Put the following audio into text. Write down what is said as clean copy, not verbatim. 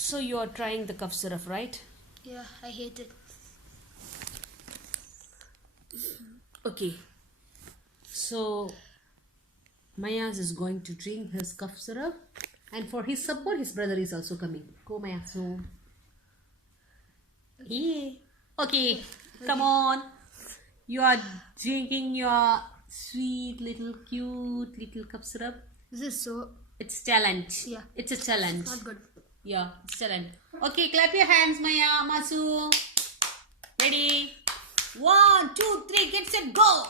So you are trying the cough syrup, right? Yeah, I hate it. Okay. So Mayas is going to drink his cough syrup, and for his support, his brother is also coming. Go, Maya. So, yeah. Okay. Come on. You are drinking your sweet little cute little cough syrup. This is so... It's challenge. Yeah. It's a challenge. Not good. Yeah, it's challenge. Okay, clap your hands, Maya, Masu. Ready? 1, 2, 3, get set, go!